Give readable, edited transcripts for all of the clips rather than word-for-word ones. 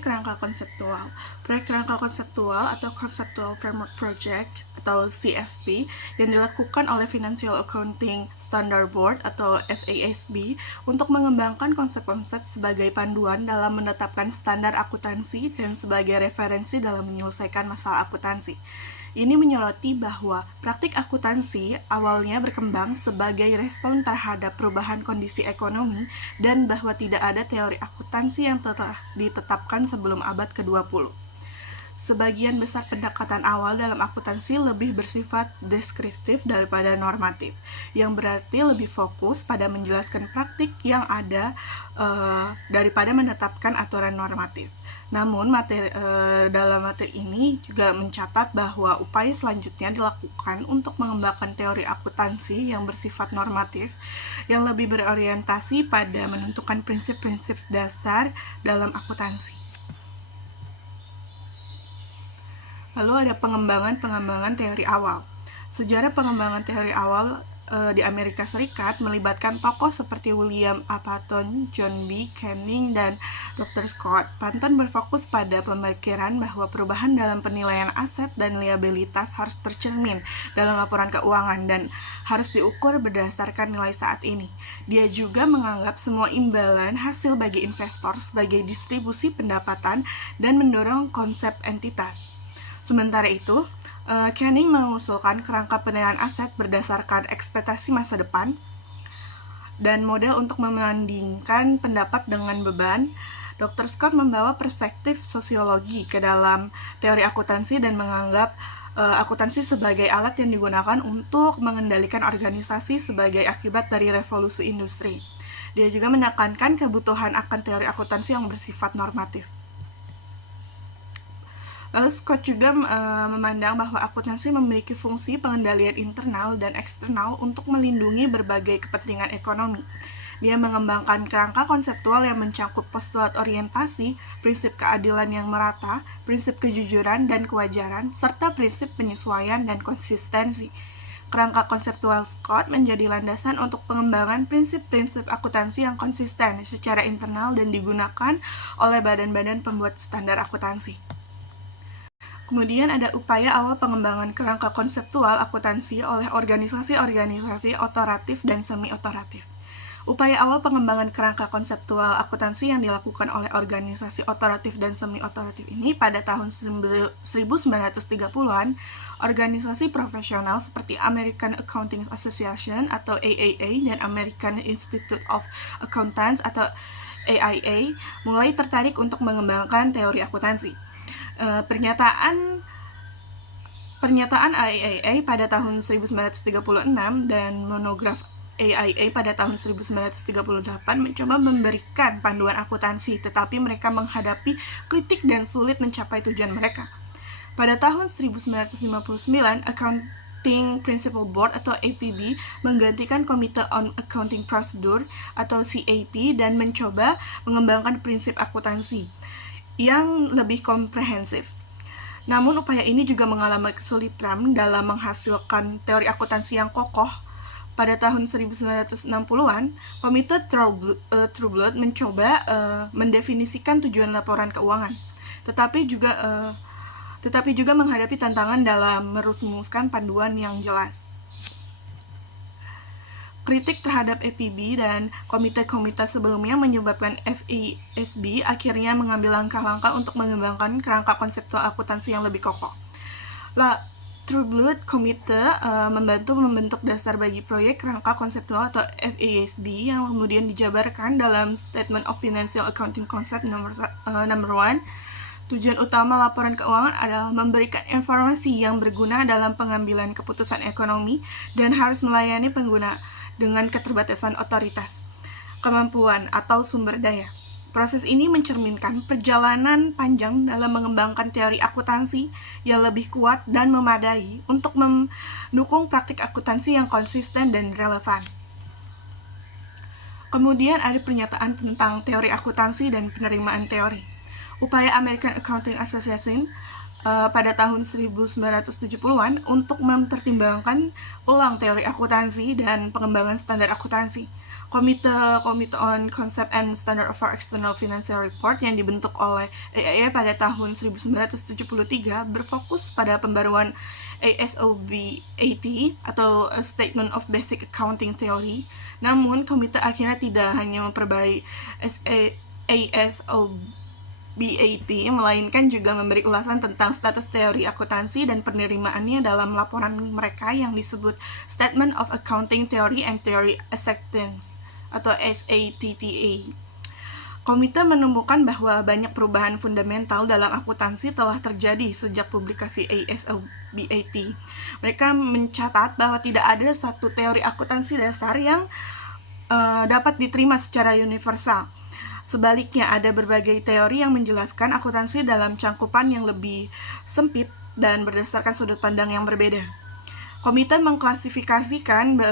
Proyek Kerangka Konseptual. Proyek Kerangka Konseptual atau Conceptual Framework Project atau CFP yang dilakukan oleh Financial Accounting Standard Board atau FASB untuk mengembangkan konsep-konsep sebagai panduan dalam menetapkan standar akuntansi dan sebagai referensi dalam menyelesaikan masalah akuntansi. Ini menyoroti bahwa praktik akuntansi awalnya berkembang sebagai respon terhadap perubahan kondisi ekonomi dan bahwa tidak ada teori akuntansi yang telah ditetapkan sebelum abad ke-20. Sebagian besar pendekatan awal dalam akuntansi lebih bersifat deskriptif daripada normatif, yang berarti lebih fokus pada menjelaskan praktik yang ada daripada menetapkan aturan normatif. Namun dalam materi ini juga mencatat bahwa upaya selanjutnya dilakukan untuk mengembangkan teori akuntansi yang bersifat normatif, yang lebih berorientasi pada menentukan prinsip-prinsip dasar dalam akuntansi. Lalu ada pengembangan teori awal. Sejarah pengembangan teori awal di Amerika Serikat melibatkan tokoh seperti William A. Panton, John B. Canning, dan Dr. Scott. Panton berfokus pada pemikiran bahwa perubahan dalam penilaian aset dan liabilitas harus tercermin dalam laporan keuangan dan harus diukur berdasarkan nilai saat ini. Dia juga menganggap semua imbalan hasil bagi investor sebagai distribusi pendapatan dan mendorong konsep entitas. Sementara itu, Canning mengusulkan kerangka penilaian aset berdasarkan ekspektasi masa depan dan model untuk membandingkan pendapat dengan beban. Dr. Scott membawa perspektif sosiologi ke dalam teori akuntansi dan menganggap akuntansi sebagai alat yang digunakan untuk mengendalikan organisasi sebagai akibat dari revolusi industri. Dia juga menekankan kebutuhan akan teori akuntansi yang bersifat normatif. Lalu Scott juga memandang bahwa akuntansi memiliki fungsi pengendalian internal dan eksternal untuk melindungi berbagai kepentingan ekonomi. Dia mengembangkan kerangka konseptual yang mencakup postulat orientasi, prinsip keadilan yang merata, prinsip kejujuran dan kewajaran, serta prinsip penyesuaian dan konsistensi. Kerangka konseptual Scott menjadi landasan untuk pengembangan prinsip-prinsip akuntansi yang konsisten secara internal dan digunakan oleh badan-badan pembuat standar akuntansi. Kemudian ada upaya awal pengembangan kerangka konseptual akuntansi oleh organisasi-organisasi otoratif dan semi-otoratif. Upaya awal pengembangan kerangka konseptual akuntansi yang dilakukan oleh organisasi otoratif dan semi-otoratif ini pada tahun 1930-an, organisasi profesional seperti American Accounting Association atau AAA dan American Institute of Accountants atau AIA mulai tertarik untuk mengembangkan teori akuntansi. Pernyataan AIA pada tahun 1936 dan monograf AIA pada tahun 1938 mencoba memberikan panduan akuntansi, tetapi mereka menghadapi kritik dan sulit mencapai tujuan mereka. Pada tahun 1959, Accounting Principles Board atau APB menggantikan Committee on Accounting Procedure atau CAP dan mencoba mengembangkan prinsip akuntansi yang lebih komprehensif. Namun upaya ini juga mengalami kesulitan dalam menghasilkan teori akuntansi yang kokoh. Pada tahun 1960-an, Komite Trueblood mencoba mendefinisikan tujuan laporan keuangan, tetapi juga menghadapi tantangan dalam merumuskan panduan yang jelas. Kritik terhadap APB dan komite-komite sebelumnya menyebabkan FASB akhirnya mengambil langkah-langkah untuk mengembangkan kerangka konseptual akuntansi yang lebih kokoh. Trueblood Committee membantu membentuk dasar bagi proyek kerangka konseptual atau FASB yang kemudian dijabarkan dalam Statement of Financial Accounting Concept number 1. Tujuan utama laporan keuangan adalah memberikan informasi yang berguna dalam pengambilan keputusan ekonomi dan harus melayani pengguna dengan keterbatasan otoritas, kemampuan, atau sumber daya. Proses ini mencerminkan perjalanan panjang dalam mengembangkan teori akuntansi yang lebih kuat dan memadai untuk mendukung praktik akuntansi yang konsisten dan relevan. Kemudian ada pernyataan tentang teori akuntansi dan penerimaan teori. Upaya American Accounting Association pada tahun 1970-an untuk mempertimbangkan ulang teori akuntansi dan pengembangan standar akuntansi. Komite on Concept and Standard for External Financial Report yang dibentuk oleh AIA pada tahun 1973 berfokus pada pembaruan ASOB 80 atau A Statement of Basic Accounting Theory. Namun, komite akhirnya tidak hanya memperbaiki ASOB BAT, melainkan juga memberi ulasan tentang status teori akuntansi dan penerimaannya dalam laporan mereka yang disebut Statement of Accounting Theory and Theory Acceptance atau SATTA. Komite menemukan bahwa banyak perubahan fundamental dalam akuntansi telah terjadi sejak publikasi ASOB BAT. Mereka mencatat bahwa tidak ada satu teori akuntansi dasar yang dapat diterima secara universal. Sebaliknya, ada berbagai teori yang menjelaskan akuntansi dalam cangkupan yang lebih sempit dan berdasarkan sudut pandang yang berbeda. Komite mengklasifikasikan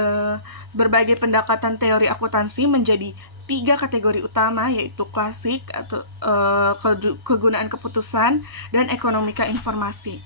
berbagai pendekatan teori akuntansi menjadi 3 kategori utama, yaitu klasik atau kegunaan keputusan dan ekonomika informasi.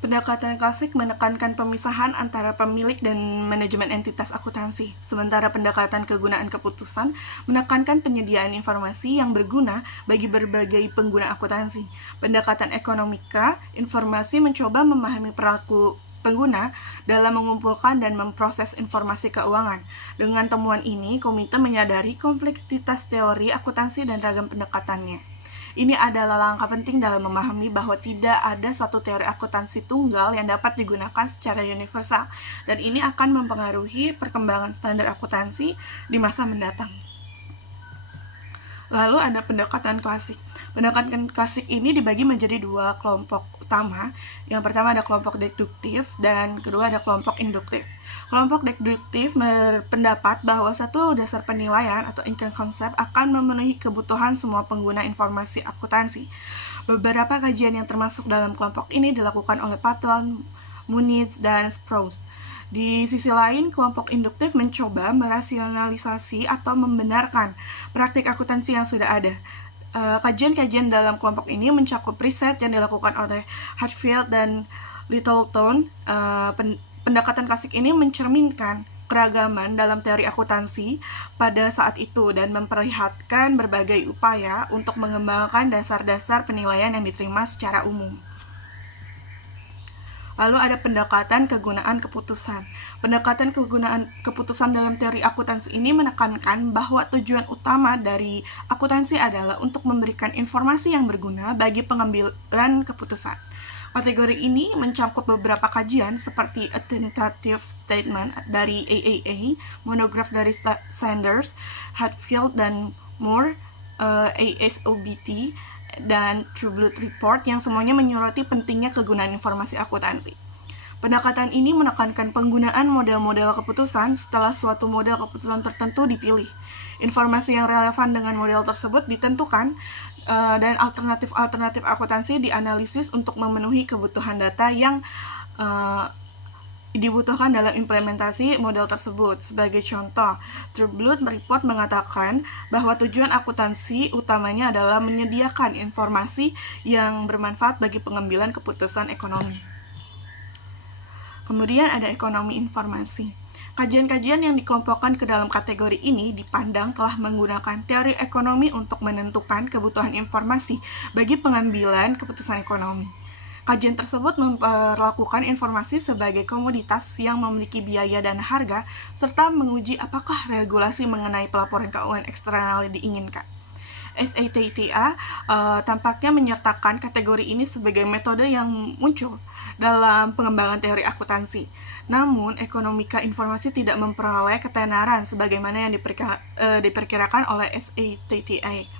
Pendekatan klasik menekankan pemisahan antara pemilik dan manajemen entitas akuntansi, sementara pendekatan kegunaan keputusan menekankan penyediaan informasi yang berguna bagi berbagai pengguna akuntansi. Pendekatan ekonomika informasi mencoba memahami perilaku pengguna dalam mengumpulkan dan memproses informasi keuangan. Dengan temuan ini, komite menyadari kompleksitas teori akuntansi dan ragam pendekatannya. Ini adalah langkah penting dalam memahami bahwa tidak ada satu teori akuntansi tunggal yang dapat digunakan secara universal, dan ini akan mempengaruhi perkembangan standar akuntansi di masa mendatang. Lalu ada pendekatan klasik. Pendekatan klasik ini dibagi menjadi 2 kelompok utama. Yang pertama ada kelompok deduktif dan kedua ada kelompok induktif. Kelompok deduktif berpendapat bahwa satu dasar penilaian atau income concept akan memenuhi kebutuhan semua pengguna informasi akuntansi. Beberapa kajian yang termasuk dalam kelompok ini dilakukan oleh Patton, Muniz, dan Sprouse. Di sisi lain, kelompok induktif mencoba merasionalisasi atau membenarkan praktik akuntansi yang sudah ada. Kajian-kajian dalam kelompok ini mencakup riset yang dilakukan oleh Hatfield dan Littleton. Pendekatan klasik ini mencerminkan keragaman dalam teori akuntansi pada saat itu dan memperlihatkan berbagai upaya untuk mengembangkan dasar-dasar penilaian yang diterima secara umum. Lalu ada pendekatan kegunaan keputusan. Pendekatan kegunaan keputusan dalam teori akuntansi ini menekankan bahwa tujuan utama dari akuntansi adalah untuk memberikan informasi yang berguna bagi pengambilan keputusan. Kategori ini mencakup beberapa kajian seperti A Tentative Statement dari AAA, monograf dari Sanders, Hatfield, dan Moore, ASOBT, dan True Blood Report yang semuanya menyoroti pentingnya kegunaan informasi akuntansi. Pendekatan ini menekankan penggunaan model-model keputusan setelah suatu model keputusan tertentu dipilih. Informasi yang relevan dengan model tersebut ditentukan dan alternatif-alternatif akuntansi dianalisis untuk memenuhi kebutuhan data yang dibutuhkan dalam implementasi model tersebut. Sebagai contoh, True Blood Report mengatakan bahwa tujuan akuntansi utamanya adalah menyediakan informasi yang bermanfaat bagi pengambilan keputusan ekonomi. Kemudian ada ekonomi informasi. Kajian-kajian yang dikelompokkan ke dalam kategori ini dipandang telah menggunakan teori ekonomi untuk menentukan kebutuhan informasi bagi pengambilan keputusan ekonomi. Kajian tersebut memperlakukan informasi sebagai komoditas yang memiliki biaya dan harga, serta menguji apakah regulasi mengenai pelaporan keuangan eksternal diinginkan. SATTA tampaknya menyertakan kategori ini sebagai metode yang muncul dalam pengembangan teori akuntansi. Namun, ekonomika informasi tidak memperoleh ketenaran sebagaimana yang diperkirakan oleh SATTA.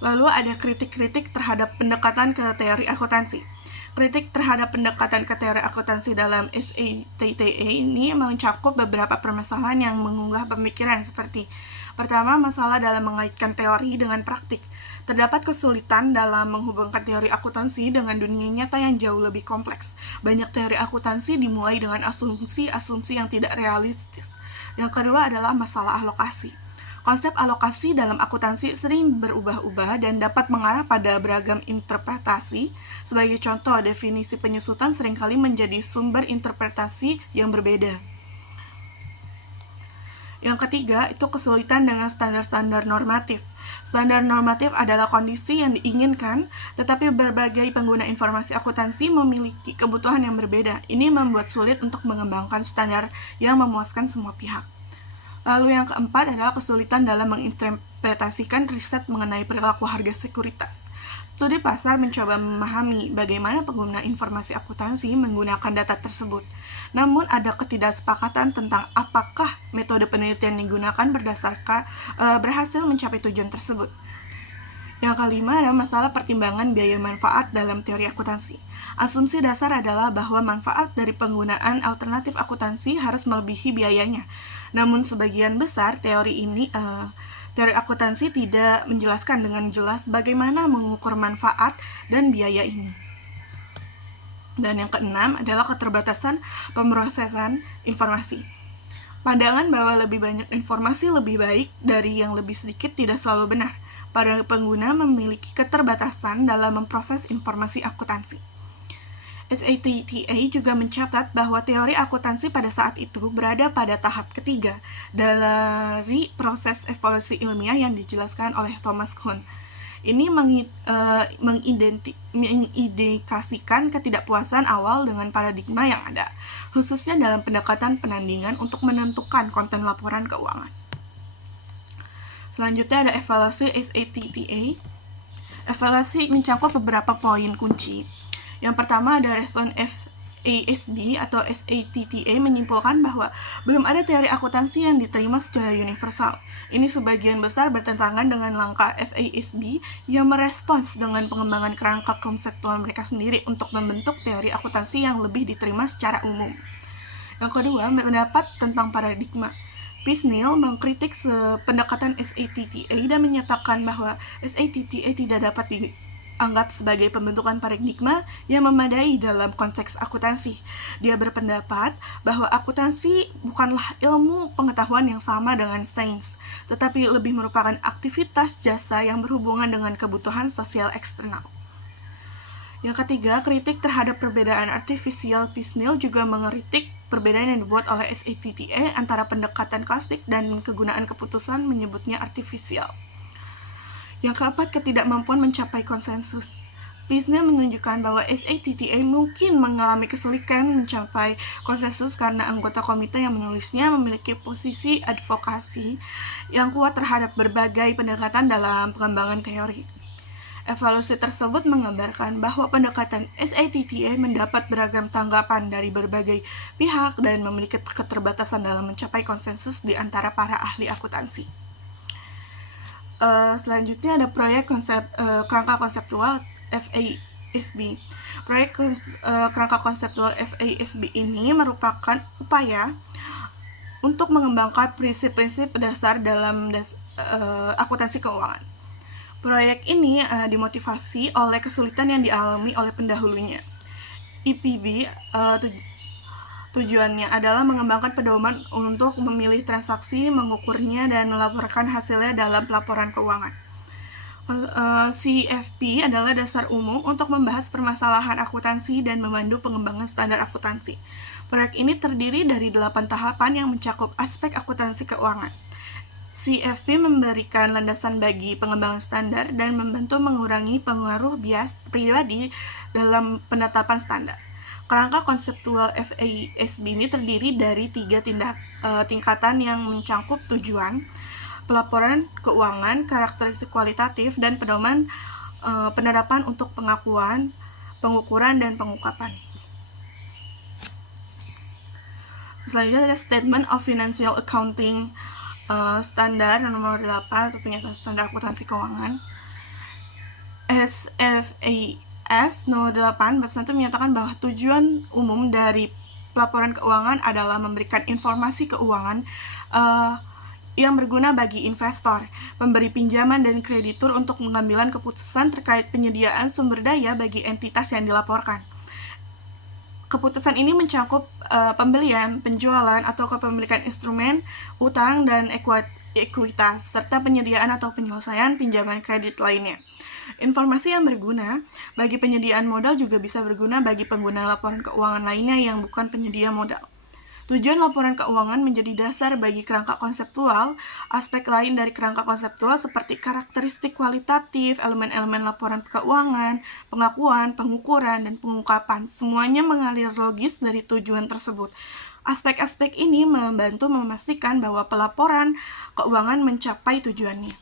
Lalu ada kritik-kritik terhadap pendekatan ke teori akuntansi. Kritik terhadap pendekatan ke teori akuntansi dalam SATTA ini mencakup beberapa permasalahan yang mengunggah pemikiran seperti: pertama, masalah dalam mengaitkan teori dengan praktik. Terdapat kesulitan dalam menghubungkan teori akuntansi dengan dunia nyata yang jauh lebih kompleks. Banyak teori akuntansi dimulai dengan asumsi-asumsi yang tidak realistis. Yang kedua adalah masalah alokasi. Konsep alokasi dalam akuntansi sering berubah-ubah dan dapat mengarah pada beragam interpretasi. Sebagai contoh, definisi penyusutan seringkali menjadi sumber interpretasi yang berbeda. Yang ketiga, itu kesulitan dengan standar-standar normatif. Standar normatif adalah kondisi yang diinginkan, tetapi berbagai pengguna informasi akuntansi memiliki kebutuhan yang berbeda. Ini membuat sulit untuk mengembangkan standar yang memuaskan semua pihak. Lalu yang keempat adalah kesulitan dalam menginterpretasikan riset mengenai perilaku harga sekuritas. Studi pasar mencoba memahami bagaimana pengguna informasi akuntansi menggunakan data tersebut. Namun ada ketidaksepakatan tentang apakah metode penelitian yang digunakan berhasil mencapai tujuan tersebut. Yang kelima adalah masalah pertimbangan biaya manfaat dalam teori akuntansi. Asumsi dasar adalah bahwa manfaat dari penggunaan alternatif akuntansi harus melebihi biayanya. Namun sebagian besar teori akuntansi tidak menjelaskan dengan jelas bagaimana mengukur manfaat dan biaya ini. Dan yang keenam adalah keterbatasan pemrosesan informasi. Pandangan bahwa lebih banyak informasi lebih baik dari yang lebih sedikit tidak selalu benar. Para pengguna memiliki keterbatasan dalam memproses informasi akuntansi. SATTA juga mencatat bahwa teori akuntansi pada saat itu berada pada tahap ketiga dari proses evolusi ilmiah yang dijelaskan oleh Thomas Kuhn. Ini mengindikasikan ketidakpuasan awal dengan paradigma yang ada, khususnya dalam pendekatan penandingan untuk menentukan konten laporan keuangan. Selanjutnya ada evaluasi SATTA. Evaluasi mencakup beberapa poin kunci. Yang pertama ada respon FASB atau SATTA menyimpulkan bahwa belum ada teori akuntansi yang diterima secara universal. Ini sebagian besar bertentangan dengan langkah FASB yang merespons dengan pengembangan kerangka konseptual mereka sendiri untuk membentuk teori akuntansi yang lebih diterima secara umum. Yang kedua, pendapat tentang paradigma. Pisnil mengkritik pendekatan SATTA dan menyatakan bahwa SATTA tidak dapat dianggap sebagai pembentukan paradigma yang memadai dalam konteks akuntansi. Dia berpendapat bahwa akuntansi bukanlah ilmu pengetahuan yang sama dengan sains, tetapi lebih merupakan aktivitas jasa yang berhubungan dengan kebutuhan sosial eksternal. Yang ketiga, kritik terhadap perbedaan artifisial. Pisnil juga mengkritik perbedaan yang dibuat oleh SATTA antara pendekatan klasik dan kegunaan keputusan menyebutnya artifisial. Yang keempat, ketidakmampuan mencapai konsensus. Pisnil menunjukkan bahwa SATTA mungkin mengalami kesulitan mencapai konsensus karena anggota komite yang menulisnya memiliki posisi advokasi yang kuat terhadap berbagai pendekatan dalam pengembangan teori. Evaluasi tersebut menggambarkan bahwa pendekatan SATTA mendapat beragam tanggapan dari berbagai pihak dan memiliki keterbatasan dalam mencapai konsensus di antara para ahli akuntansi. Selanjutnya ada proyek kerangka konseptual FASB. Proyek kerangka konseptual FASB ini merupakan upaya untuk mengembangkan prinsip-prinsip dasar dalam akuntansi keuangan. Proyek ini dimotivasi oleh kesulitan yang dialami oleh pendahulunya. IPB tujuannya adalah mengembangkan pedoman untuk memilih transaksi, mengukurnya, dan melaporkan hasilnya dalam pelaporan keuangan. CFP adalah dasar umum untuk membahas permasalahan akuntansi dan memandu pengembangan standar akuntansi. Proyek ini terdiri dari 8 tahapan yang mencakup aspek akuntansi keuangan. CFP memberikan landasan bagi pengembangan standar dan membantu mengurangi pengaruh bias pribadi dalam penetapan standar. Kerangka konseptual FASB ini terdiri dari 3 tingkatan yang mencakup tujuan, pelaporan keuangan, karakteristik kualitatif, dan pedoman penerapan untuk pengakuan, pengukuran, dan pengungkapan. Selanjutnya ada Statement of Financial Accounting Standar nomor 8 atau pernyataan standar akuntansi keuangan. SFAS nomor 8 bab 1 menyatakan bahwa tujuan umum dari pelaporan keuangan adalah memberikan informasi keuangan yang berguna bagi investor, pemberi pinjaman, dan kreditur untuk mengambil keputusan terkait penyediaan sumber daya bagi entitas yang dilaporkan. Keputusan ini mencakup pembelian, penjualan, atau kepemilikan instrumen, utang, dan ekuitas, serta penyediaan atau penyelesaian pinjaman kredit lainnya. Informasi yang berguna bagi penyediaan modal juga bisa berguna bagi pengguna laporan keuangan lainnya yang bukan penyedia modal. Tujuan laporan keuangan menjadi dasar bagi kerangka konseptual. Aspek lain dari kerangka konseptual seperti karakteristik kualitatif, elemen-elemen laporan keuangan, pengakuan, pengukuran, dan pengungkapan, semuanya mengalir logis dari tujuan tersebut. Aspek-aspek ini membantu memastikan bahwa pelaporan keuangan mencapai tujuannya.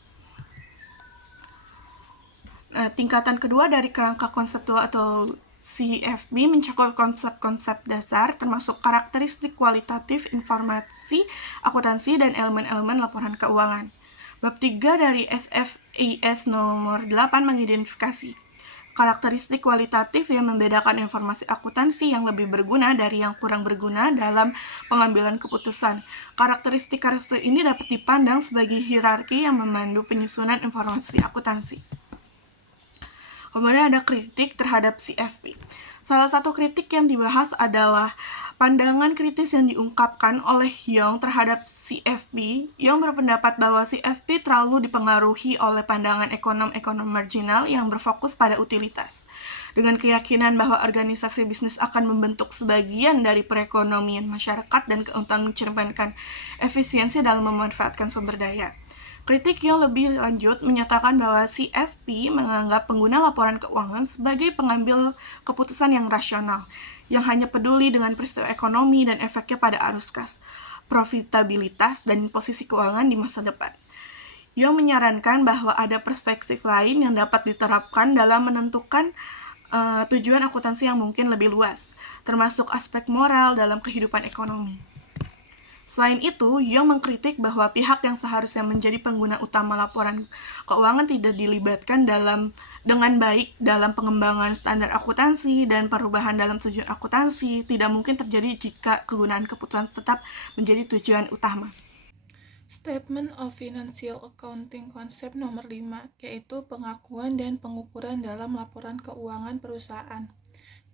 Tingkatan kedua dari kerangka konseptual atau CFB mencakup konsep-konsep dasar termasuk karakteristik kualitatif informasi, akuntansi, dan elemen-elemen laporan keuangan. Bab 3 dari SFAS nomor 8 mengidentifikasi karakteristik kualitatif yang membedakan informasi akuntansi yang lebih berguna dari yang kurang berguna dalam pengambilan keputusan. Karakteristik ini dapat dipandang sebagai hierarki yang memandu penyusunan informasi akuntansi. Kemudian ada kritik terhadap CFP. Salah satu kritik yang dibahas adalah pandangan kritis yang diungkapkan oleh Young terhadap CFP. Young berpendapat bahwa CFP terlalu dipengaruhi oleh pandangan ekonom-ekonom marginal yang berfokus pada utilitas. Dengan keyakinan bahwa organisasi bisnis akan membentuk sebagian dari perekonomian masyarakat dan untuk mencerminkan efisiensi dalam memanfaatkan sumber daya. Kritik yang lebih lanjut menyatakan bahwa CFP menganggap pengguna laporan keuangan sebagai pengambil keputusan yang rasional, yang hanya peduli dengan peristiwa ekonomi dan efeknya pada arus kas, profitabilitas, dan posisi keuangan di masa depan. Young menyarankan bahwa ada perspektif lain yang dapat diterapkan dalam menentukan tujuan akuntansi yang mungkin lebih luas, termasuk aspek moral dalam kehidupan ekonomi. Selain itu, Young mengkritik bahwa pihak yang seharusnya menjadi pengguna utama laporan keuangan tidak dilibatkan dengan baik dalam pengembangan standar akuntansi dan perubahan dalam tujuan akuntansi tidak mungkin terjadi jika kegunaan keputusan tetap menjadi tujuan utama. Statement of Financial Accounting konsep nomor 5, yaitu pengakuan dan pengukuran dalam laporan keuangan perusahaan.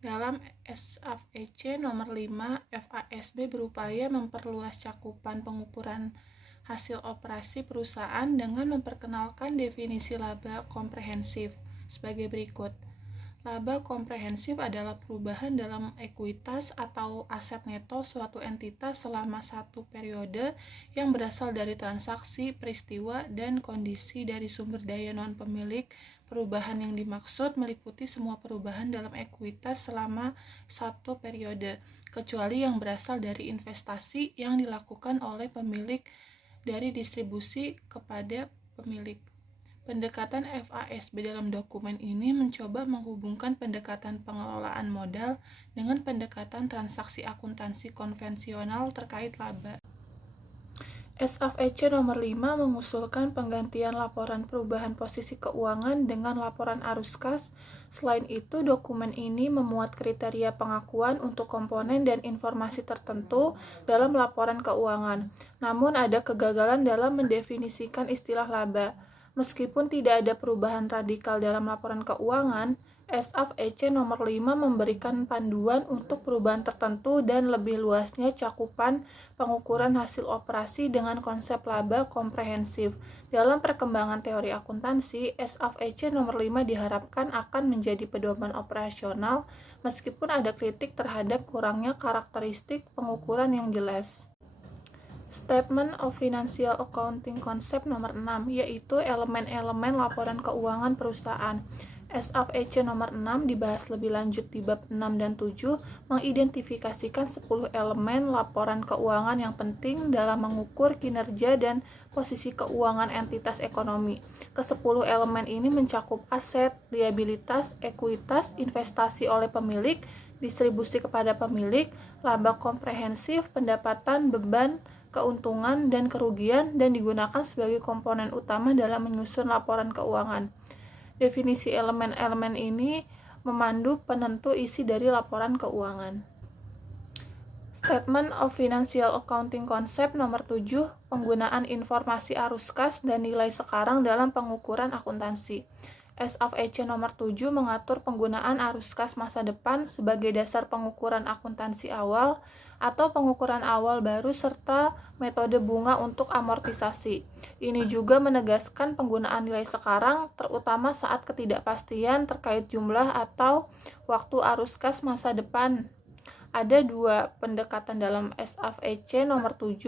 Dalam SFEC nomor 5, FASB berupaya memperluas cakupan pengukuran hasil operasi perusahaan dengan memperkenalkan definisi laba komprehensif sebagai berikut. Laba komprehensif adalah perubahan dalam ekuitas atau aset neto suatu entitas selama satu periode yang berasal dari transaksi, peristiwa, dan kondisi dari sumber daya non-pemilik. Perubahan yang dimaksud meliputi semua perubahan dalam ekuitas selama satu periode, kecuali yang berasal dari investasi yang dilakukan oleh pemilik dari distribusi kepada pemilik. Pendekatan FASB dalam dokumen ini mencoba menghubungkan pendekatan pengelolaan modal dengan pendekatan transaksi akuntansi konvensional terkait laba. SFEC nomor 5 mengusulkan penggantian laporan perubahan posisi keuangan dengan laporan arus kas. Selain itu, dokumen ini memuat kriteria pengakuan untuk komponen dan informasi tertentu dalam laporan keuangan. Namun ada kegagalan dalam mendefinisikan istilah laba. Meskipun tidak ada perubahan radikal dalam laporan keuangan, SFEC nomor 5 memberikan panduan untuk perubahan tertentu dan lebih luasnya cakupan pengukuran hasil operasi dengan konsep laba komprehensif. Dalam perkembangan teori akuntansi, SFEC nomor 5 diharapkan akan menjadi pedoman operasional meskipun ada kritik terhadap kurangnya karakteristik pengukuran yang jelas. Statement of Financial Accounting konsep nomor 6, yaitu elemen-elemen laporan keuangan perusahaan. SFEC nomor 6 dibahas lebih lanjut di bab 6 dan 7, mengidentifikasikan 10 elemen laporan keuangan yang penting dalam mengukur kinerja dan posisi keuangan entitas ekonomi. Ke-10 elemen ini mencakup aset, liabilitas, ekuitas, investasi oleh pemilik, distribusi kepada pemilik, laba komprehensif, pendapatan, beban, keuntungan, dan kerugian, dan digunakan sebagai komponen utama dalam menyusun laporan keuangan. Definisi elemen-elemen ini memandu penentu isi dari laporan keuangan. Statement of Financial Accounting konsep nomor 7, penggunaan informasi arus kas dan nilai sekarang dalam pengukuran akuntansi. SFEC nomor 7 mengatur penggunaan arus kas masa depan sebagai dasar pengukuran akuntansi awal atau pengukuran awal baru serta metode bunga untuk amortisasi. Ini juga menegaskan penggunaan nilai sekarang terutama saat ketidakpastian terkait jumlah atau waktu arus kas masa depan. ada dua pendekatan dalam SFEC nomor 7,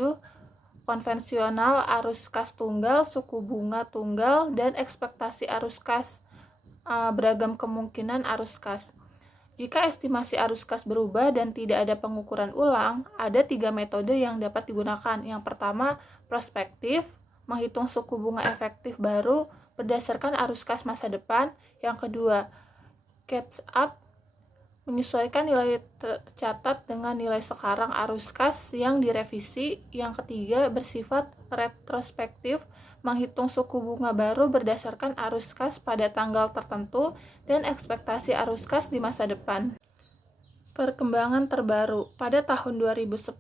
konvensional arus kas tunggal, suku bunga tunggal, dan ekspektasi arus kas, beragam kemungkinan arus kas. Jika estimasi arus kas berubah dan tidak ada pengukuran ulang, ada 3 metode yang dapat digunakan. Yang pertama, prospektif, menghitung suku bunga efektif baru berdasarkan arus kas masa depan. Yang kedua, catch up, menyesuaikan nilai tercatat dengan nilai sekarang arus kas yang direvisi. Yang ketiga, bersifat retrospektif, menghitung suku bunga baru berdasarkan arus kas pada tanggal tertentu dan ekspektasi arus kas di masa depan. Perkembangan terbaru, pada tahun 2010,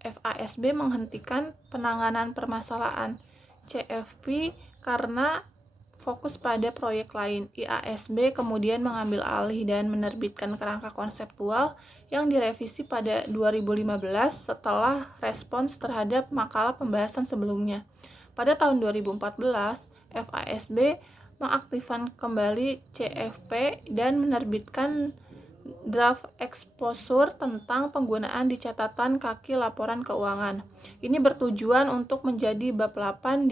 FASB menghentikan penanganan permasalahan CFP karena fokus pada proyek lain. IASB kemudian mengambil alih dan menerbitkan kerangka konseptual yang direvisi pada 2015 setelah respons terhadap makalah pembahasan sebelumnya. Pada tahun 2014, FASB mengaktifkan kembali CFP dan menerbitkan draft exposure tentang penggunaan di catatan kaki laporan keuangan. Ini bertujuan untuk menjadi bab 8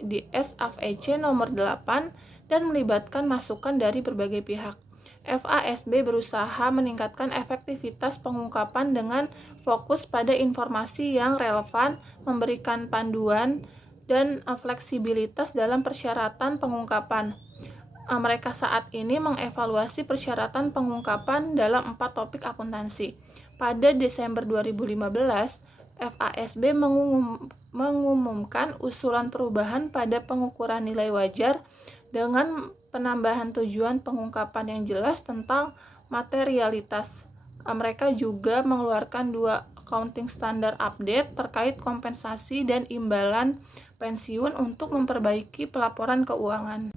di SFEC nomor 8 dan melibatkan masukan dari berbagai pihak. FASB berusaha meningkatkan efektivitas pengungkapan dengan fokus pada informasi yang relevan, memberikan panduan dan fleksibilitas dalam persyaratan pengungkapan. Mereka saat ini mengevaluasi persyaratan pengungkapan dalam 4 topik akuntansi. Pada Desember 2015, FASB mengumumkan usulan perubahan pada pengukuran nilai wajar dengan penambahan tujuan pengungkapan yang jelas tentang materialitas. Mereka juga mengeluarkan 2 accounting standard update terkait kompensasi dan imbalan pensiun untuk memperbaiki pelaporan keuangan.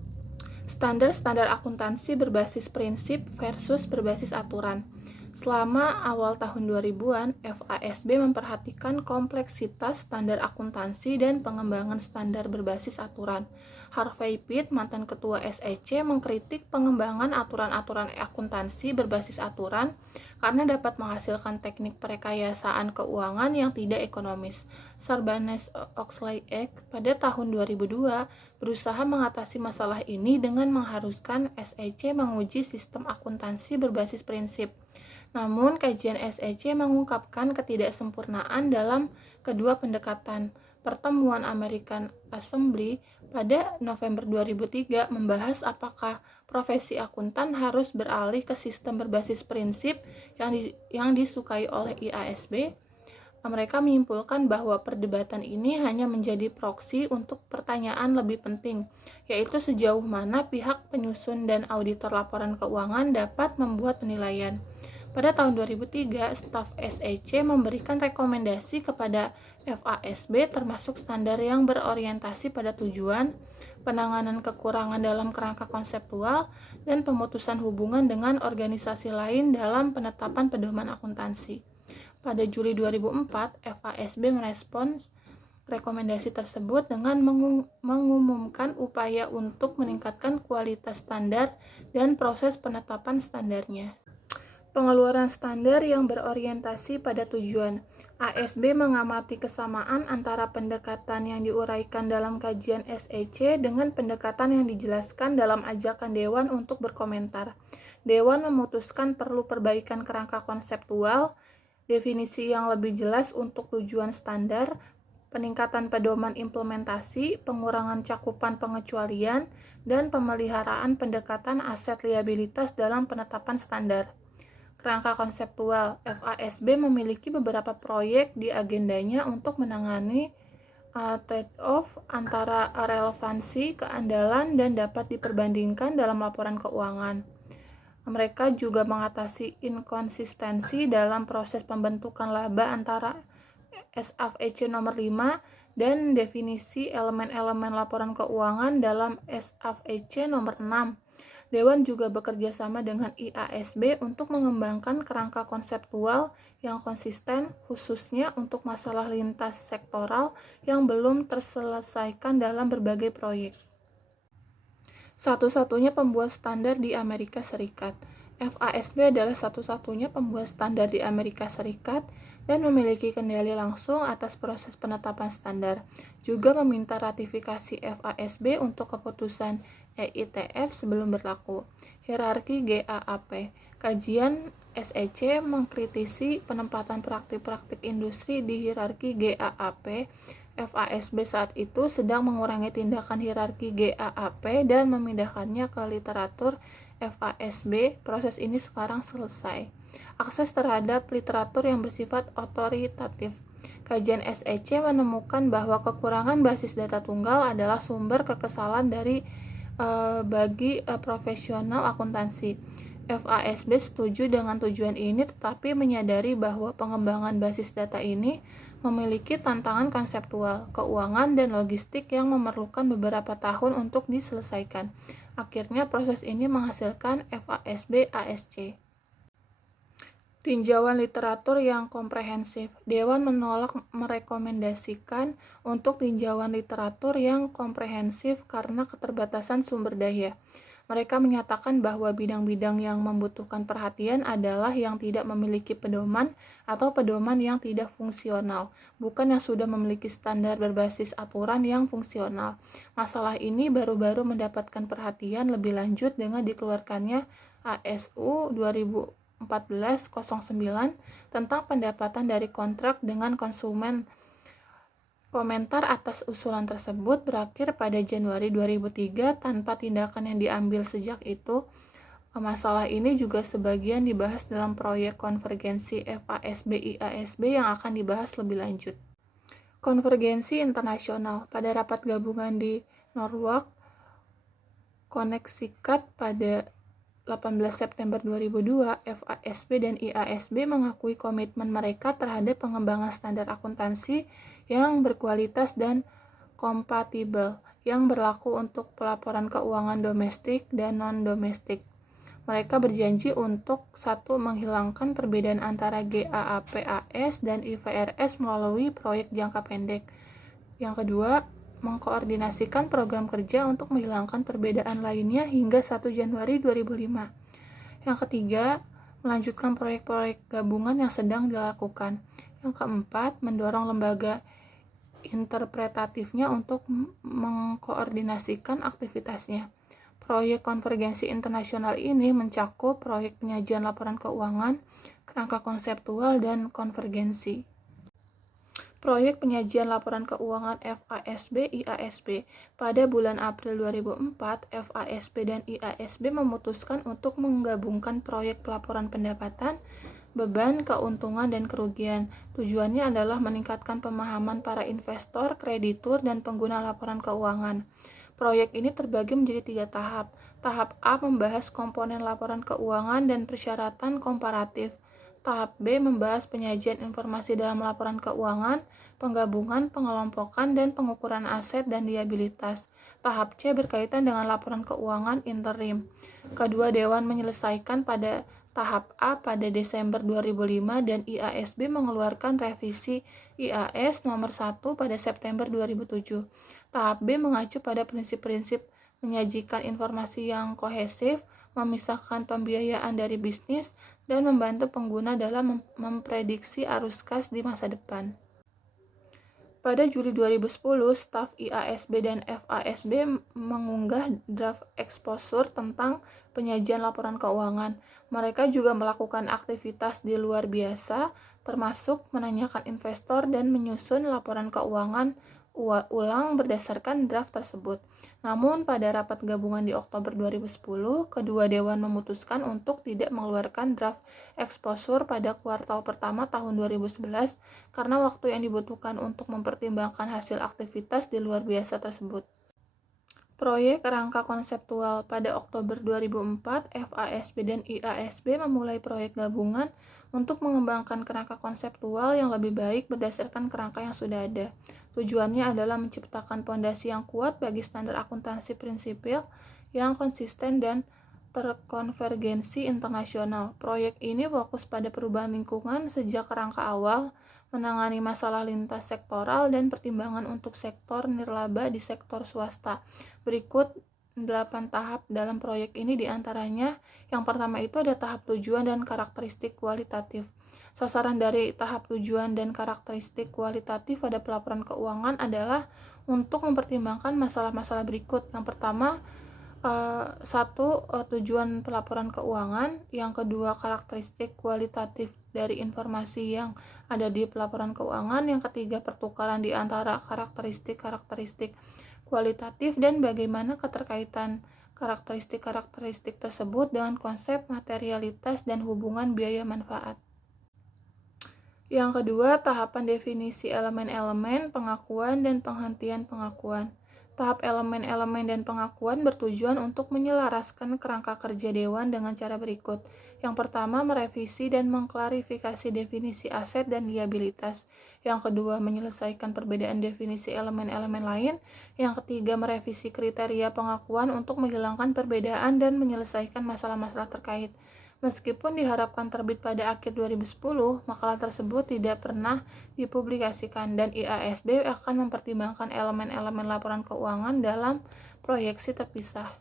Standar-standar akuntansi berbasis prinsip versus berbasis aturan. Selama awal tahun 2000-an, FASB memperhatikan kompleksitas standar akuntansi dan pengembangan standar berbasis aturan. Harvey Pitt, mantan ketua SEC, mengkritik pengembangan aturan-aturan akuntansi berbasis aturan karena dapat menghasilkan teknik perekayasaan keuangan yang tidak ekonomis. Sarbanes-Oxley Act pada tahun 2002 berusaha mengatasi masalah ini dengan mengharuskan SEC menguji sistem akuntansi berbasis prinsip. Namun, kajian SEC mengungkapkan ketidaksempurnaan dalam kedua pendekatan. Pertemuan American Assembly pada November 2003 membahas apakah profesi akuntan harus beralih ke sistem berbasis prinsip yang disukai oleh IASB. Mereka menyimpulkan bahwa perdebatan ini hanya menjadi proksi untuk pertanyaan lebih penting, yaitu sejauh mana pihak penyusun dan auditor laporan keuangan dapat membuat penilaian. Pada tahun 2003, staf SEC memberikan rekomendasi kepada FASB termasuk standar yang berorientasi pada tujuan, penanganan kekurangan dalam kerangka konseptual, dan pemutusan hubungan dengan organisasi lain dalam penetapan pedoman akuntansi. Pada Juli 2004, FASB merespons rekomendasi tersebut dengan mengumumkan upaya untuk meningkatkan kualitas standar dan proses penetapan standarnya. Pengeluaran standar yang berorientasi pada tujuan. ASB mengamati kesamaan antara pendekatan yang diuraikan dalam kajian SEC dengan pendekatan yang dijelaskan dalam ajakan Dewan untuk berkomentar. Dewan memutuskan perlu perbaikan kerangka konseptual, definisi yang lebih jelas untuk tujuan standar, peningkatan pedoman implementasi, pengurangan cakupan pengecualian, dan pemeliharaan pendekatan aset liabilitas dalam penetapan standar. Kerangka konseptual. FASB memiliki beberapa proyek di agendanya untuk menangani trade-off antara relevansi, keandalan, dan dapat diperbandingkan dalam laporan keuangan. Mereka juga mengatasi inkonsistensi dalam proses pembentukan laba antara SFEC nomor 5 dan definisi elemen-elemen laporan keuangan dalam SFEC nomor 6. Dewan juga bekerja sama dengan IASB untuk mengembangkan kerangka konseptual yang konsisten, khususnya untuk masalah lintas sektoral yang belum terselesaikan dalam berbagai proyek. Satu-satunya pembuat standar di Amerika Serikat. FASB adalah satu-satunya pembuat standar di Amerika Serikat dan memiliki kendali langsung atas proses penetapan standar. Juga meminta ratifikasi FASB untuk keputusan EITF sebelum berlaku. Hierarki GAAP. Kajian SEC mengkritisi penempatan praktik-praktik industri di hierarki GAAP. FASB saat itu sedang mengurangi tindakan hierarki GAAP dan memindahkannya ke literatur FASB. Proses ini sekarang selesai. Akses terhadap literatur yang bersifat otoritatif. Kajian SEC menemukan bahwa kekurangan basis data tunggal adalah sumber kekesalan bagi profesional akuntansi. FASB setuju dengan tujuan ini, tetapi menyadari bahwa pengembangan basis data ini memiliki tantangan konseptual, keuangan, dan logistik yang memerlukan beberapa tahun untuk diselesaikan. Akhirnya proses ini menghasilkan FASB ASC. Tinjauan literatur yang komprehensif. Dewan menolak merekomendasikan untuk tinjauan literatur yang komprehensif karena keterbatasan sumber daya. Mereka menyatakan bahwa bidang-bidang yang membutuhkan perhatian adalah yang tidak memiliki pedoman atau pedoman yang tidak fungsional, bukan yang sudah memiliki standar berbasis aturan yang fungsional. Masalah ini baru-baru mendapatkan perhatian lebih lanjut dengan dikeluarkannya ASU 2014-09 tentang pendapatan dari kontrak dengan konsumen. Komentar atas usulan tersebut berakhir pada Januari 2003 tanpa tindakan yang diambil sejak itu. Masalah ini juga sebagian dibahas dalam proyek konvergensi FASB-IASB yang akan dibahas lebih lanjut. Konvergensi internasional. Pada rapat gabungan di Norwalk, Connecticut pada 18 September 2002, FASB dan IASB mengakui komitmen mereka terhadap pengembangan standar akuntansi yang berkualitas dan kompatibel, yang berlaku untuk pelaporan keuangan domestik dan non-domestik. Mereka berjanji untuk satu, menghilangkan perbedaan antara GAAP-AS dan IFRS melalui proyek jangka pendek. Yang kedua, mengkoordinasikan program kerja untuk menghilangkan perbedaan lainnya hingga 1 Januari 2005. Yang ketiga, melanjutkan proyek-proyek gabungan yang sedang dilakukan. Yang keempat, mendorong lembaga interpretatifnya untuk mengkoordinasikan aktivitasnya. Proyek konvergensi internasional ini mencakup proyek penyajian laporan keuangan, kerangka konseptual, dan konvergensi. Proyek penyajian laporan keuangan FASB-IASB. Pada bulan April 2004, FASB dan IASB memutuskan untuk menggabungkan proyek pelaporan pendapatan, beban, keuntungan, dan kerugian. Tujuannya adalah meningkatkan pemahaman para investor, kreditur, dan pengguna laporan keuangan. Proyek ini terbagi menjadi 3 tahap. Tahap A membahas komponen laporan keuangan dan persyaratan komparatif. Tahap B membahas penyajian informasi dalam laporan keuangan, penggabungan, pengelompokan, dan pengukuran aset dan liabilitas. Tahap C berkaitan dengan laporan keuangan interim. Kedua dewan menyelesaikan pada tahap A pada Desember 2005 dan IASB mengeluarkan revisi IAS nomor 1 pada September 2007. Tahap B mengacu pada prinsip-prinsip menyajikan informasi yang kohesif, memisahkan pembiayaan dari bisnis, dan membantu pengguna dalam memprediksi arus kas di masa depan. Pada Juli 2010, staf IASB dan FASB mengunggah draft exposure tentang penyajian laporan keuangan. Mereka juga melakukan aktivitas di luar biasa, termasuk menanyakan investor dan menyusun laporan keuangan ulang berdasarkan draft tersebut. Namun pada rapat gabungan di Oktober 2010, kedua dewan memutuskan untuk tidak mengeluarkan draft exposure pada kuartal pertama tahun 2011 karena waktu yang dibutuhkan untuk mempertimbangkan hasil aktivitas di luar biasa tersebut. Proyek rangka konseptual. Pada Oktober 2004, FASB dan IASB memulai proyek gabungan untuk mengembangkan kerangka konseptual yang lebih baik berdasarkan kerangka yang sudah ada. Tujuannya adalah menciptakan pondasi yang kuat bagi standar akuntansi prinsipil yang konsisten dan terkonvergensi internasional. Proyek ini fokus pada perubahan lingkungan sejak kerangka awal, menangani masalah lintas sektoral, dan pertimbangan untuk sektor nirlaba di sektor swasta. Berikut 8 tahap dalam proyek ini, diantaranya yang pertama itu ada tahap tujuan dan karakteristik kualitatif. Sasaran dari tahap tujuan dan karakteristik kualitatif pada pelaporan keuangan adalah untuk mempertimbangkan masalah-masalah berikut. Yang pertama, tujuan pelaporan keuangan, yang kedua karakteristik kualitatif dari informasi yang ada di pelaporan keuangan, yang ketiga pertukaran di antara karakteristik kualitatif dan bagaimana keterkaitan karakteristik tersebut dengan konsep materialitas dan hubungan biaya manfaat. Yang kedua, tahapan definisi elemen-elemen, pengakuan, dan penghentian pengakuan. Tahap elemen-elemen dan pengakuan bertujuan untuk menyelaraskan kerangka kerja Dewan dengan cara berikut. Yang pertama, merevisi dan mengklarifikasi definisi aset dan liabilitas. Yang kedua, menyelesaikan perbedaan definisi elemen-elemen lain. Yang ketiga, merevisi kriteria pengakuan untuk menghilangkan perbedaan dan menyelesaikan masalah-masalah terkait. Meskipun diharapkan terbit pada akhir 2010, makalah tersebut tidak pernah dipublikasikan dan IASB akan mempertimbangkan elemen-elemen laporan keuangan dalam proyeksi terpisah.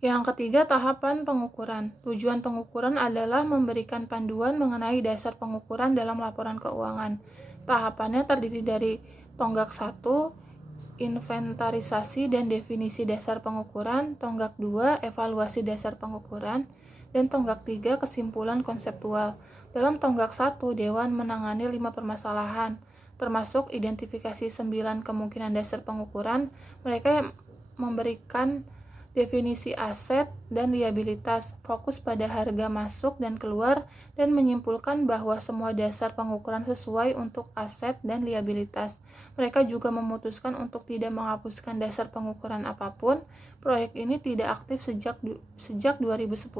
Yang ketiga, tahapan pengukuran. Tujuan pengukuran adalah memberikan panduan mengenai dasar pengukuran dalam laporan keuangan. Tahapannya terdiri dari tonggak 1, inventarisasi dan definisi dasar pengukuran, tonggak 2, evaluasi dasar pengukuran, dan tonggak 3, kesimpulan konseptual. Dalam tonggak 1, Dewan menangani 5 permasalahan, termasuk identifikasi 9 kemungkinan dasar pengukuran. Mereka memberikan definisi aset dan liabilitas, fokus pada harga masuk dan keluar, dan menyimpulkan bahwa semua dasar pengukuran sesuai untuk aset dan liabilitas. Mereka juga memutuskan untuk tidak menghapuskan dasar pengukuran apapun. Proyek ini tidak aktif sejak 2010,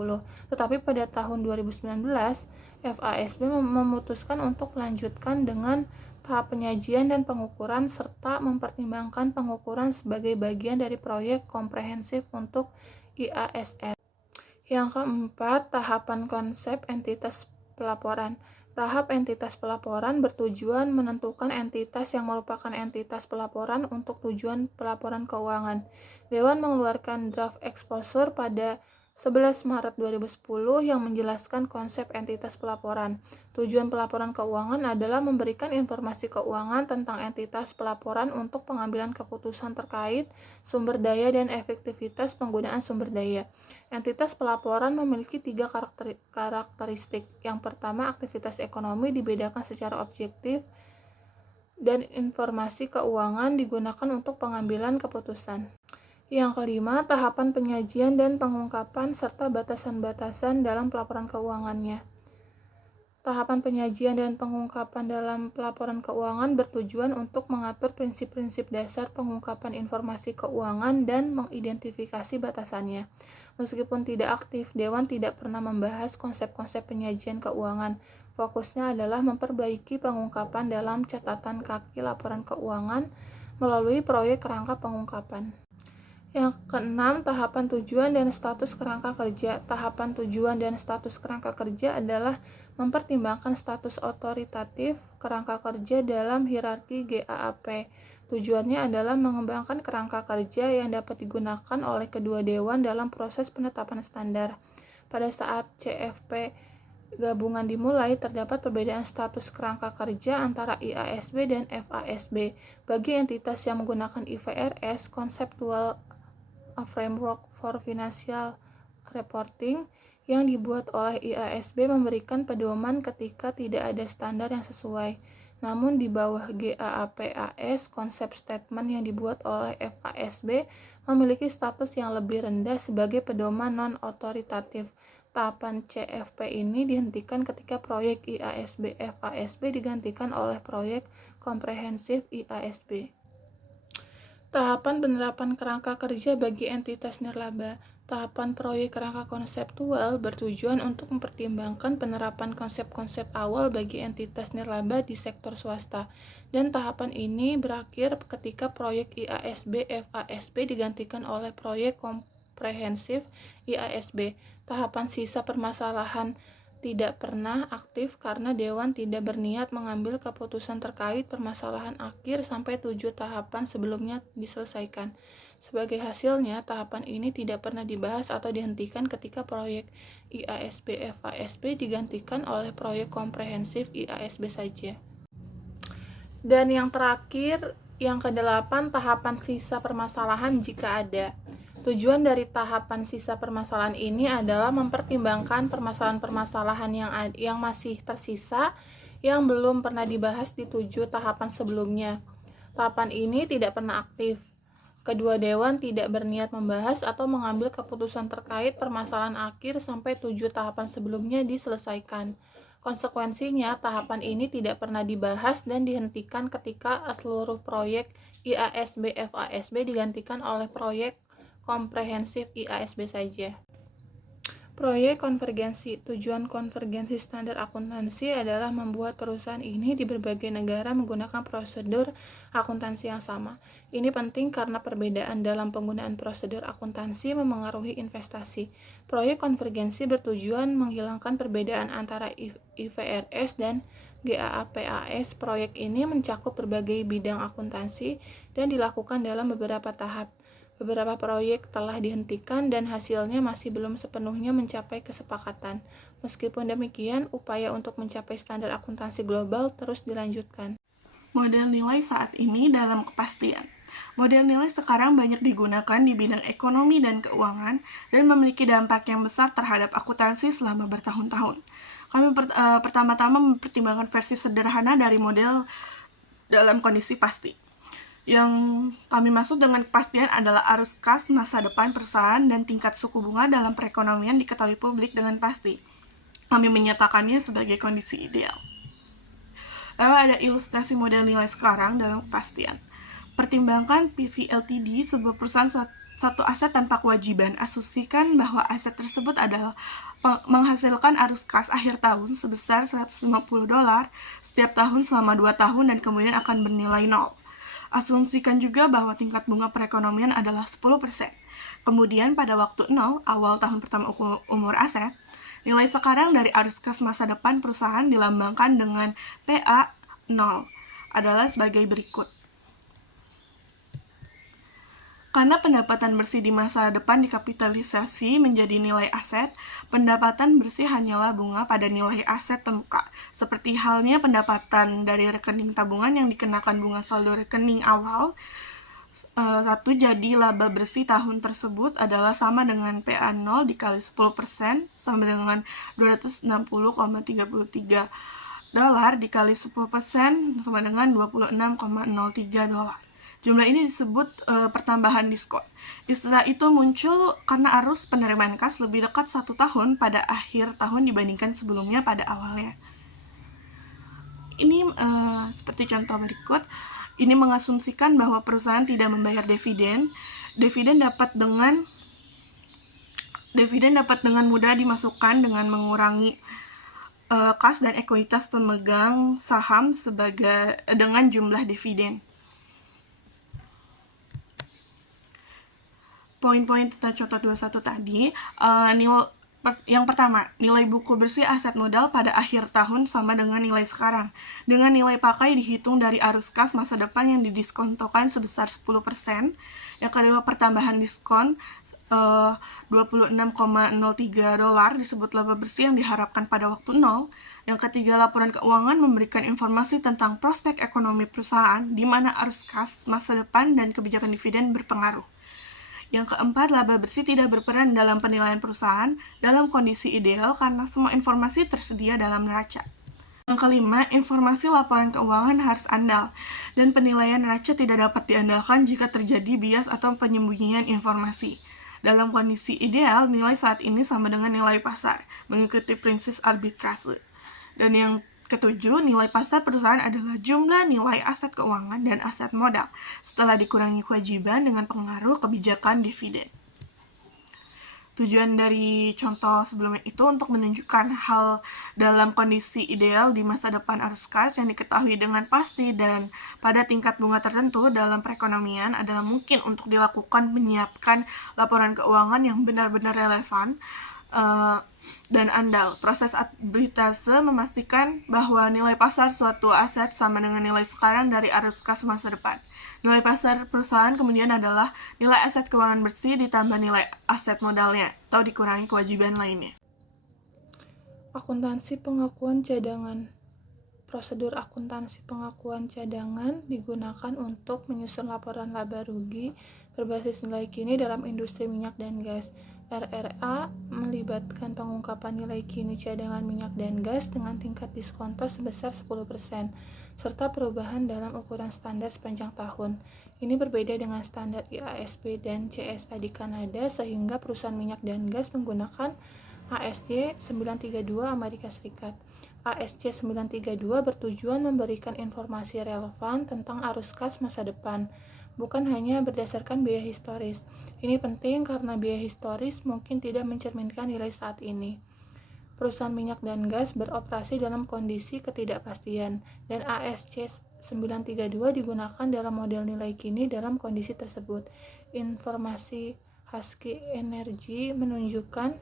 tetapi pada tahun 2019, FASB memutuskan untuk melanjutkan dengan tahap penyajian dan pengukuran serta mempertimbangkan pengukuran sebagai bagian dari proyek komprehensif untuk IASR. Yang keempat, tahapan konsep entitas pelaporan. Tahap entitas pelaporan bertujuan menentukan entitas yang merupakan entitas pelaporan untuk tujuan pelaporan keuangan. Dewan mengeluarkan draft exposure pada 11 Maret 2010 yang menjelaskan konsep entitas pelaporan. Tujuan pelaporan keuangan adalah memberikan informasi keuangan tentang entitas pelaporan untuk pengambilan keputusan terkait sumber daya dan efektivitas penggunaan sumber daya. Entitas pelaporan memiliki 3 karakteristik. Yang pertama, aktivitas ekonomi dibedakan secara objektif dan informasi keuangan digunakan untuk pengambilan keputusan. Yang kelima, tahapan penyajian dan pengungkapan serta batasan-batasan dalam pelaporan keuangannya. Tahapan penyajian dan pengungkapan dalam pelaporan keuangan bertujuan untuk mengatur prinsip-prinsip dasar pengungkapan informasi keuangan dan mengidentifikasi batasannya. Meskipun tidak aktif, Dewan tidak pernah membahas konsep-konsep penyajian keuangan. Fokusnya adalah memperbaiki pengungkapan dalam catatan kaki laporan keuangan melalui proyek kerangka pengungkapan. Yang keenam, tahapan tujuan dan status kerangka kerja. Tahapan tujuan dan status kerangka kerja adalah mempertimbangkan status otoritatif kerangka kerja dalam hierarki GAAP. Tujuannya adalah mengembangkan kerangka kerja yang dapat digunakan oleh kedua dewan dalam proses penetapan standar. Pada saat CFP gabungan dimulai, terdapat perbedaan status kerangka kerja antara IASB dan FASB. Bagi entitas yang menggunakan IFRS, Conceptual Framework for Financial Reporting yang dibuat oleh IASB memberikan pedoman ketika tidak ada standar yang sesuai. Namun di bawah GAAP-AS, konsep statement yang dibuat oleh FASB memiliki status yang lebih rendah sebagai pedoman non-otoritatif. Tahapan CFP ini dihentikan ketika proyek IASB-FASB digantikan oleh proyek komprehensif IASB. Tahapan penerapan kerangka kerja bagi entitas nirlaba. Tahapan proyek kerangka konseptual bertujuan untuk mempertimbangkan penerapan konsep-konsep awal bagi entitas nirlaba di sektor swasta. Dan tahapan ini berakhir ketika proyek IASB-FASB digantikan oleh proyek komprehensif IASB. Tahapan sisa permasalahan tidak pernah aktif karena Dewan tidak berniat mengambil keputusan terkait permasalahan akhir sampai 7 tahapan sebelumnya diselesaikan. Sebagai hasilnya, tahapan ini tidak pernah dibahas atau dihentikan ketika proyek IASB-FASB digantikan oleh proyek komprehensif IASB saja. Dan yang terakhir, yang ke-8, tahapan sisa permasalahan jika ada. Tujuan dari tahapan sisa permasalahan ini adalah mempertimbangkan permasalahan-permasalahan yang masih tersisa yang belum pernah dibahas di 7 tahapan sebelumnya. Tahapan ini tidak pernah aktif. Kedua dewan tidak berniat membahas atau mengambil keputusan terkait permasalahan akhir sampai 7 tahapan sebelumnya diselesaikan. Konsekuensinya, tahapan ini tidak pernah dibahas dan dihentikan ketika seluruh proyek IASB-FASB digantikan oleh proyek komprehensif IASB saja. Proyek konvergensi. Tujuan konvergensi standar akuntansi adalah membuat perusahaan ini di berbagai negara menggunakan prosedur akuntansi yang sama. Ini penting karena perbedaan dalam penggunaan prosedur akuntansi memengaruhi investasi. Proyek konvergensi bertujuan menghilangkan perbedaan antara IFRS dan GAAP-AS. Proyek ini mencakup berbagai bidang akuntansi dan dilakukan dalam beberapa tahap. Beberapa proyek telah dihentikan dan hasilnya masih belum sepenuhnya mencapai kesepakatan. Meskipun demikian, upaya untuk mencapai standar akuntansi global terus dilanjutkan. Model nilai saat ini dalam kepastian. Model nilai sekarang banyak digunakan di bidang ekonomi dan keuangan dan memiliki dampak yang besar terhadap akuntansi selama bertahun-tahun. Kami pertama-tama mempertimbangkan versi sederhana dari model dalam kondisi pasti. Yang kami maksud dengan kepastian adalah arus kas masa depan perusahaan dan tingkat suku bunga dalam perekonomian diketahui publik dengan pasti. Kami menyatakannya sebagai kondisi ideal. Lalu ada ilustrasi model nilai sekarang dalam kepastian. Pertimbangkan PV Ltd, sebuah perusahaan satu aset tanpa kewajiban. Asumsikan bahwa aset tersebut adalah menghasilkan arus kas akhir tahun sebesar $150 setiap tahun selama 2 tahun dan kemudian akan bernilai 0. Asumsikan juga bahwa tingkat bunga perekonomian adalah 10%. Kemudian pada waktu 0, awal tahun pertama umur aset, nilai sekarang dari arus kas masa depan perusahaan dilambangkan dengan PA 0 adalah sebagai berikut. Karena pendapatan bersih di masa depan dikapitalisasi menjadi nilai aset, pendapatan bersih hanyalah bunga pada nilai aset pemuka. Seperti halnya pendapatan dari rekening tabungan yang dikenakan bunga saldo rekening awal. Jadi laba bersih tahun tersebut adalah sama dengan PA0 dikali 10% sama dengan $260,33 dikali 10% sama dengan $26,03. Jumlah ini disebut pertambahan diskon. Istilah itu muncul karena arus penerimaan kas lebih dekat 1 tahun pada akhir tahun dibandingkan sebelumnya pada awalnya. Ini seperti contoh berikut. Ini mengasumsikan bahwa perusahaan tidak membayar dividen. Dividen dapat dengan mudah dimasukkan dengan mengurangi kas dan ekuitas pemegang saham dengan jumlah dividen. Poin-poin tentang contoh 21 tadi, yang pertama, nilai buku bersih aset modal pada akhir tahun sama dengan nilai sekarang. Dengan nilai pakai dihitung dari arus kas masa depan yang didiskontokan sebesar 10%. Yang kedua, pertambahan diskon $26,03 disebut laba bersih yang diharapkan pada waktu 0. Yang ketiga, laporan keuangan memberikan informasi tentang prospek ekonomi perusahaan di mana arus kas masa depan dan kebijakan dividen berpengaruh. Yang keempat, laba bersih tidak berperan dalam penilaian perusahaan dalam kondisi ideal karena semua informasi tersedia dalam neraca. Yang kelima, informasi laporan keuangan harus andal, dan penilaian neraca tidak dapat diandalkan jika terjadi bias atau penyembunyian informasi. Dalam kondisi ideal, nilai saat ini sama dengan nilai pasar, mengikuti prinsip arbitrase. Dan yang ketujuh, nilai pasar perusahaan adalah jumlah nilai aset keuangan dan aset modal setelah dikurangi kewajiban dengan pengaruh kebijakan dividen. Tujuan dari contoh sebelumnya itu untuk menunjukkan hal dalam kondisi ideal di masa depan arus kas yang diketahui dengan pasti dan pada tingkat bunga tertentu dalam perekonomian adalah mungkin untuk dilakukan menyiapkan laporan keuangan yang benar-benar relevan dan andal. Proses arbitrase memastikan bahwa nilai pasar suatu aset sama dengan nilai sekarang dari arus kas masa depan. Nilai pasar perusahaan kemudian adalah nilai aset keuangan bersih ditambah nilai aset modalnya atau dikurangi kewajiban lainnya. Akuntansi pengakuan cadangan. Prosedur akuntansi pengakuan cadangan digunakan untuk menyusun laporan laba rugi berbasis nilai kini dalam industri minyak dan gas. RRA melibatkan pengungkapan nilai kini cadangan minyak dan gas dengan tingkat diskonto sebesar 10%, serta perubahan dalam ukuran standar sepanjang tahun. Ini berbeda dengan standar IASB dan CSA di Kanada, sehingga perusahaan minyak dan gas menggunakan ASC 932 Amerika Serikat. ASC 932 bertujuan memberikan informasi relevan tentang arus kas masa depan, bukan hanya berdasarkan biaya historis. Ini penting karena biaya historis mungkin tidak mencerminkan nilai saat ini. Perusahaan minyak dan gas beroperasi dalam kondisi ketidakpastian, dan ASC 932 digunakan dalam model nilai kini dalam kondisi tersebut. Informasi Husky Energy menunjukkan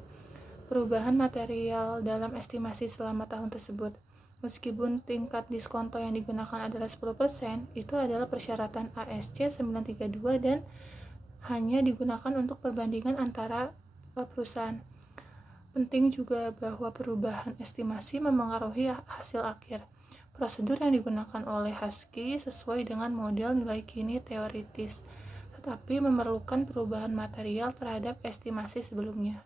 perubahan material dalam estimasi selama tahun tersebut. Meskipun tingkat diskonto yang digunakan adalah 10%, itu adalah persyaratan ASC 932 dan hanya digunakan untuk perbandingan antara perusahaan. Penting juga bahwa perubahan estimasi memengaruhi hasil akhir. Prosedur yang digunakan oleh Husky sesuai dengan model nilai kini teoritis, tetapi memerlukan perubahan material terhadap estimasi sebelumnya.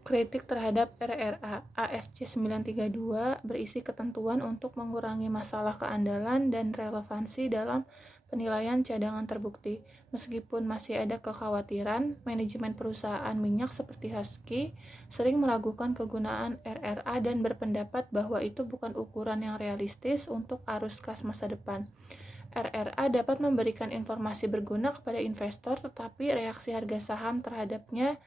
Kritik terhadap RRA. ASC 932 berisi ketentuan untuk mengurangi masalah keandalan dan relevansi dalam penilaian cadangan terbukti. Meskipun masih ada kekhawatiran, manajemen perusahaan minyak seperti Husky sering meragukan kegunaan RRA dan berpendapat bahwa itu bukan ukuran yang realistis untuk arus kas masa depan. RRA dapat memberikan informasi berguna kepada investor, tetapi reaksi harga saham terhadapnya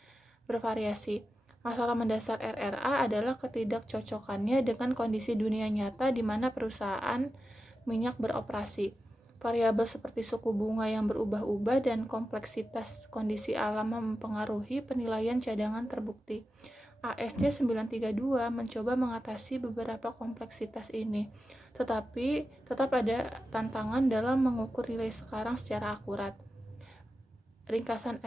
bervariasi. Masalah mendasar RRA adalah ketidakcocokannya dengan kondisi dunia nyata di mana perusahaan minyak beroperasi. Variabel seperti suku bunga yang berubah-ubah dan kompleksitas kondisi alam mempengaruhi penilaian cadangan terbukti. ASC 932 mencoba mengatasi beberapa kompleksitas ini, tetapi tetap ada tantangan dalam mengukur nilai sekarang secara akurat. Ringkasan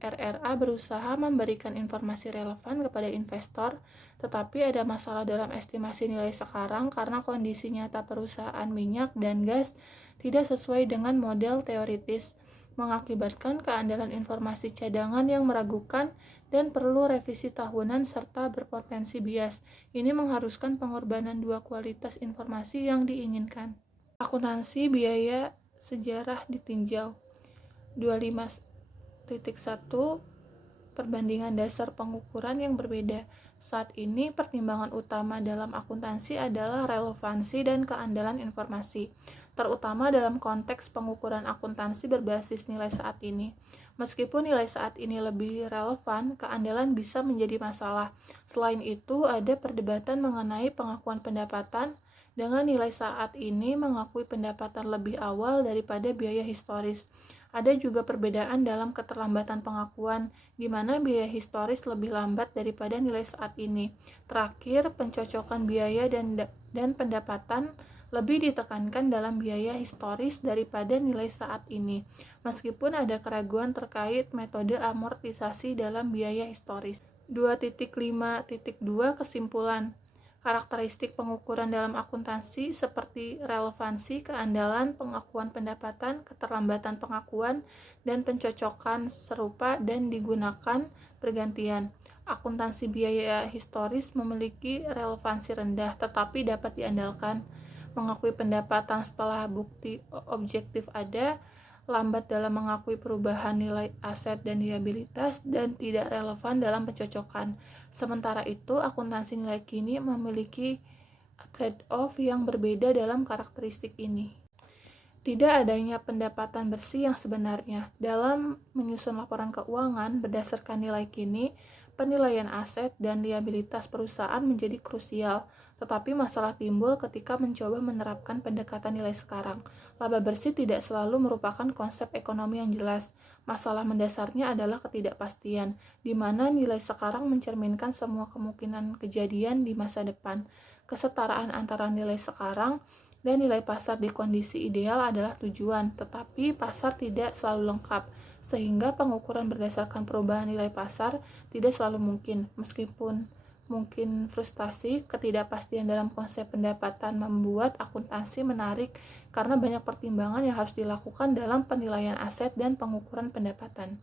RRA berusaha memberikan informasi relevan kepada investor, tetapi ada masalah dalam estimasi nilai sekarang karena kondisi nyata perusahaan minyak dan gas tidak sesuai dengan model teoritis, mengakibatkan keandalan informasi cadangan yang meragukan dan perlu revisi tahunan serta berpotensi bias. Ini mengharuskan pengorbanan dua kualitas informasi yang diinginkan. Akuntansi biaya sejarah ditinjau. 25.1 Perbandingan dasar pengukuran yang berbeda. Saat ini, pertimbangan utama dalam akuntansi adalah relevansi dan keandalan informasi, terutama dalam konteks pengukuran akuntansi berbasis nilai saat ini. Meskipun nilai saat ini lebih relevan, keandalan bisa menjadi masalah. Selain itu, ada perdebatan mengenai pengakuan pendapatan dengan nilai saat ini mengakui pendapatan lebih awal daripada biaya historis. Ada juga perbedaan dalam keterlambatan pengakuan, di mana biaya historis lebih lambat daripada nilai saat ini. Terakhir, pencocokan biaya dan pendapatan lebih ditekankan dalam biaya historis daripada nilai saat ini, meskipun ada keraguan terkait metode amortisasi dalam biaya historis. 2.5.2 Kesimpulan. Karakteristik pengukuran dalam akuntansi seperti relevansi, keandalan, pengakuan pendapatan, keterlambatan pengakuan, dan pencocokan serupa dan digunakan bergantian. Akuntansi biaya historis memiliki relevansi rendah tetapi dapat diandalkan. Mengakui pendapatan setelah bukti objektif ada, lambat dalam mengakui perubahan nilai aset dan liabilitas, dan tidak relevan dalam pencocokan. Sementara itu, akuntansi nilai kini memiliki trade-off yang berbeda dalam karakteristik ini. Tidak adanya pendapatan bersih yang sebenarnya. Dalam menyusun laporan keuangan berdasarkan nilai kini, penilaian aset dan liabilitas perusahaan menjadi krusial, tetapi masalah timbul ketika mencoba menerapkan pendekatan nilai sekarang. Laba bersih tidak selalu merupakan konsep ekonomi yang jelas. Masalah mendasarnya adalah ketidakpastian, di mana nilai sekarang mencerminkan semua kemungkinan kejadian di masa depan. Kesetaraan antara nilai sekarang dan nilai pasar di kondisi ideal adalah tujuan, tetapi pasar tidak selalu lengkap, sehingga pengukuran berdasarkan perubahan nilai pasar tidak selalu mungkin. Meskipun mungkin frustasi, ketidakpastian dalam konsep pendapatan membuat akuntansi menarik karena banyak pertimbangan yang harus dilakukan dalam penilaian aset dan pengukuran pendapatan.